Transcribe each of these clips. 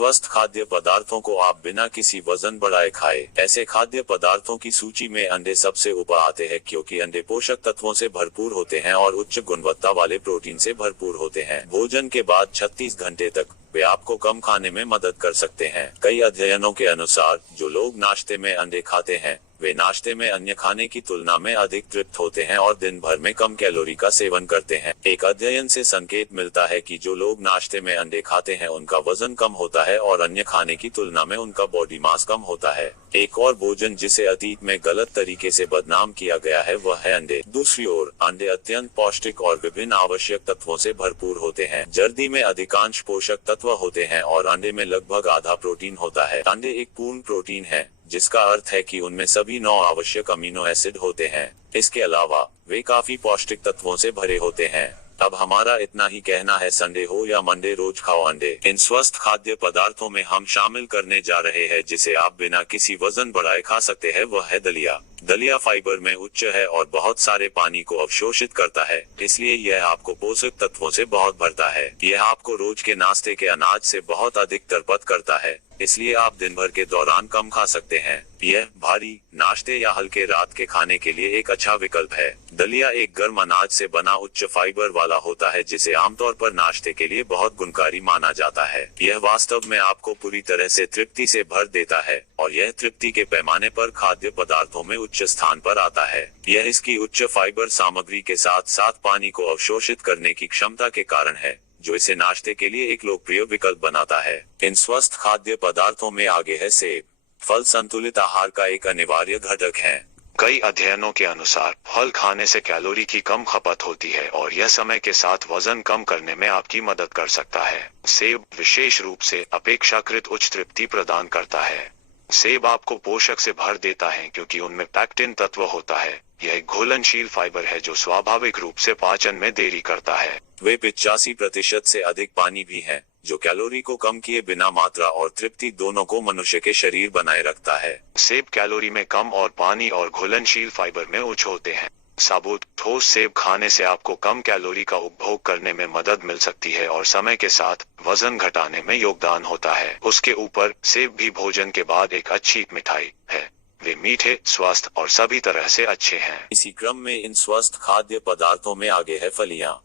स्वस्थ खाद्य पदार्थों को आप बिना किसी वजन बढ़ाए खाएं। ऐसे खाद्य पदार्थों की सूची में अंडे सबसे ऊपर आते हैं, क्योंकि अंडे पोषक तत्वों से भरपूर होते हैं और उच्च गुणवत्ता वाले प्रोटीन से भरपूर होते हैं। भोजन के बाद 36 घंटे तक वे आपको कम खाने में मदद कर सकते हैं। कई अध्ययनों के अनुसार जो लोग नाश्ते में अंडे खाते हैं वे नाश्ते में अन्य खाने की तुलना में अधिक तृप्त होते हैं और दिन भर में कम कैलोरी का सेवन करते हैं। एक अध्ययन से संकेत मिलता है कि जो लोग नाश्ते में अंडे खाते हैं उनका वजन कम होता है और अन्य खाने की तुलना में उनका बॉडी मास कम होता है। एक और भोजन जिसे अतीत में गलत तरीके से बदनाम किया गया है वह है अंडे। दूसरी ओर अंडे अत्यंत पौष्टिक और विभिन्न आवश्यक तत्वों से भरपूर होते हैं। जर्दी में अधिकांश पोषक तत्व होते हैं और अंडे में लगभग आधा प्रोटीन होता है। अंडे एक पूर्ण प्रोटीन है, जिसका अर्थ है कि उनमें सभी 9 आवश्यक अमीनो एसिड होते हैं। इसके अलावा वे काफी पौष्टिक तत्वों से भरे होते हैं। अब हमारा इतना ही कहना है, संडे हो या मंडे रोज खाओ अंडे। इन स्वस्थ खाद्य पदार्थों में हम शामिल करने जा रहे हैं जिसे आप बिना किसी वजन बढ़ाए खा सकते हैं, वह है दलिया। दलिया फाइबर में उच्च है और बहुत सारे पानी को अवशोषित करता है, इसलिए यह आपको पोषक तत्वों से बहुत भरता है। यह आपको रोज के नाश्ते के अनाज से बहुत अधिक तरबत करता है, इसलिए आप दिन भर के दौरान कम खा सकते हैं। यह भारी नाश्ते या हल्के रात के खाने के लिए एक अच्छा विकल्प है। दलिया एक गर्म अनाज से बना उच्च फाइबर वाला होता है, जिसे आमतौर पर नाश्ते के लिए बहुत गुणकारी माना जाता है। यह वास्तव में आपको पूरी तरह से तृप्ति से भर देता है और यह तृप्ति के पैमाने पर खाद्य पदार्थों में उच्च स्थान पर आता है। यह इसकी उच्च फाइबर सामग्री के साथ साथ पानी को अवशोषित करने की क्षमता के कारण है, जो इसे नाश्ते के लिए एक लोकप्रिय विकल्प बनाता है। इन स्वस्थ खाद्य पदार्थों में आगे है सेब। फल संतुलित आहार का एक अनिवार्य घटक है। कई अध्ययनों के अनुसार फल खाने से कैलोरी की कम खपत होती है और यह समय के साथ वजन कम करने में आपकी मदद कर सकता है। सेब विशेष रूप से अपेक्षाकृत उच्च तृप्ति प्रदान करता है। सेब आपको पोषक से भर देता है क्योंकि उनमें पैक्टिन तत्व होता है। यह एक घुलनशील फाइबर है जो स्वाभाविक रूप से पाचन में देरी करता है। वे 85% से अधिक पानी भी हैं, जो कैलोरी को कम किए बिना मात्रा और तृप्ति दोनों को मनुष्य के शरीर बनाए रखता है। सेब कैलोरी में कम और पानी और घुलनशील फाइबर में उच्च होते हैं। साबुत ठोस सेब खाने से आपको कम कैलोरी का उपभोग करने में मदद मिल सकती है और समय के साथ वजन घटाने में योगदान होता है। उसके ऊपर सेब भी भोजन के बाद एक अच्छी मिठाई है। वे मीठे, स्वस्थ और सभी तरह से अच्छे हैं। इसी क्रम में इन स्वस्थ खाद्य पदार्थों में आगे है फलियां।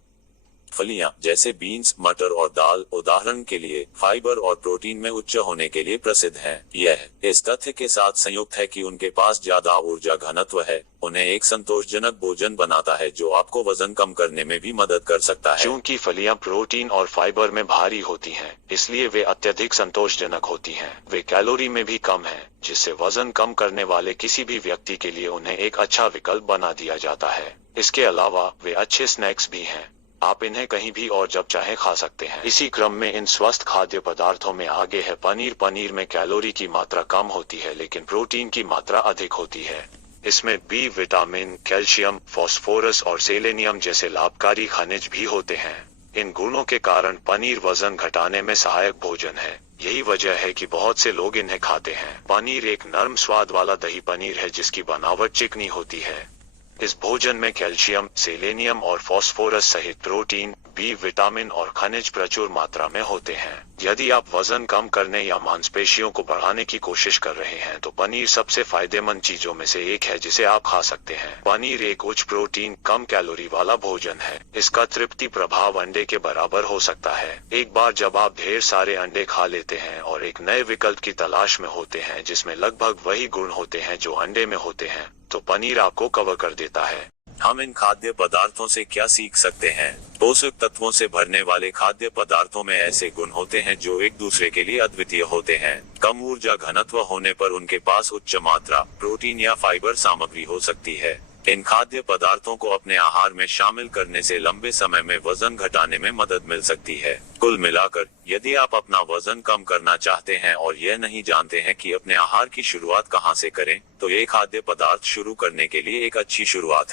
फलियां जैसे बीन्स, मटर और दाल उदाहरण के लिए फाइबर और प्रोटीन में उच्च होने के लिए प्रसिद्ध हैं। यह इस तथ्य के साथ संयुक्त है कि उनके पास ज्यादा ऊर्जा घनत्व है, उन्हें एक संतोषजनक भोजन बनाता है जो आपको वजन कम करने में भी मदद कर सकता है। क्योंकि फलियां प्रोटीन और फाइबर में भारी होती हैं, इसलिए वे अत्यधिक संतोषजनक होती हैं। वे कैलोरी में भी कम हैं, जिससे वजन कम करने वाले किसी भी व्यक्ति के लिए उन्हें एक अच्छा विकल्प बना दिया जाता है। इसके अलावा वे अच्छे स्नैक्स भी हैं। आप इन्हें कहीं भी और जब चाहे खा सकते हैं। इसी क्रम में इन स्वस्थ खाद्य पदार्थों में आगे है पनीर। पनीर में कैलोरी की मात्रा कम होती है लेकिन प्रोटीन की मात्रा अधिक होती है। इसमें बी विटामिन, कैल्शियम, फास्फोरस और सेलेनियम जैसे लाभकारी खनिज भी होते हैं। इन गुणों के कारण पनीर वजन घटाने में सहायक भोजन है। यही वजह है कि बहुत से लोग इन्हें खाते हैं। पनीर एक नरम स्वाद वाला दही पनीर है जिसकी बनावट चिकनी होती है। इस भोजन में कैल्शियम, सेलेनियम और फास्फोरस सहित प्रोटीन, बी विटामिन और खनिज प्रचुर मात्रा में होते हैं। यदि आप वजन कम करने या मांसपेशियों को बढ़ाने की कोशिश कर रहे हैं तो पनीर सबसे फायदेमंद चीजों में से एक है जिसे आप खा सकते हैं। पनीर एक उच्च प्रोटीन, कम कैलोरी वाला भोजन है। इसका तृप्ति प्रभाव अंडे के बराबर हो सकता है। एक बार जब आप ढेर सारे अंडे खा लेते हैं और एक नए विकल्प की तलाश में होते हैं जिसमें लगभग वही गुण होते हैं जो अंडे में होते हैं, तो पनीर आपको कवर कर देता है। हम इन खाद्य पदार्थों से क्या सीख सकते हैं? पोषक तत्वों से भरने वाले खाद्य पदार्थों में ऐसे गुण होते हैं जो एक दूसरे के लिए अद्वितीय होते हैं। कम ऊर्जा घनत्व होने पर उनके पास उच्च मात्रा प्रोटीन या फाइबर सामग्री हो सकती है। इन खाद्य पदार्थों को अपने आहार में शामिल करने से लंबे समय में वजन घटाने में मदद मिल सकती है। कुल मिलाकर, यदि आप अपना वजन कम करना चाहते हैं और यह नहीं जानते हैं कि अपने आहार की शुरुआत कहां से करें, तो ये खाद्य पदार्थ शुरू करने के लिए एक अच्छी शुरुआत है।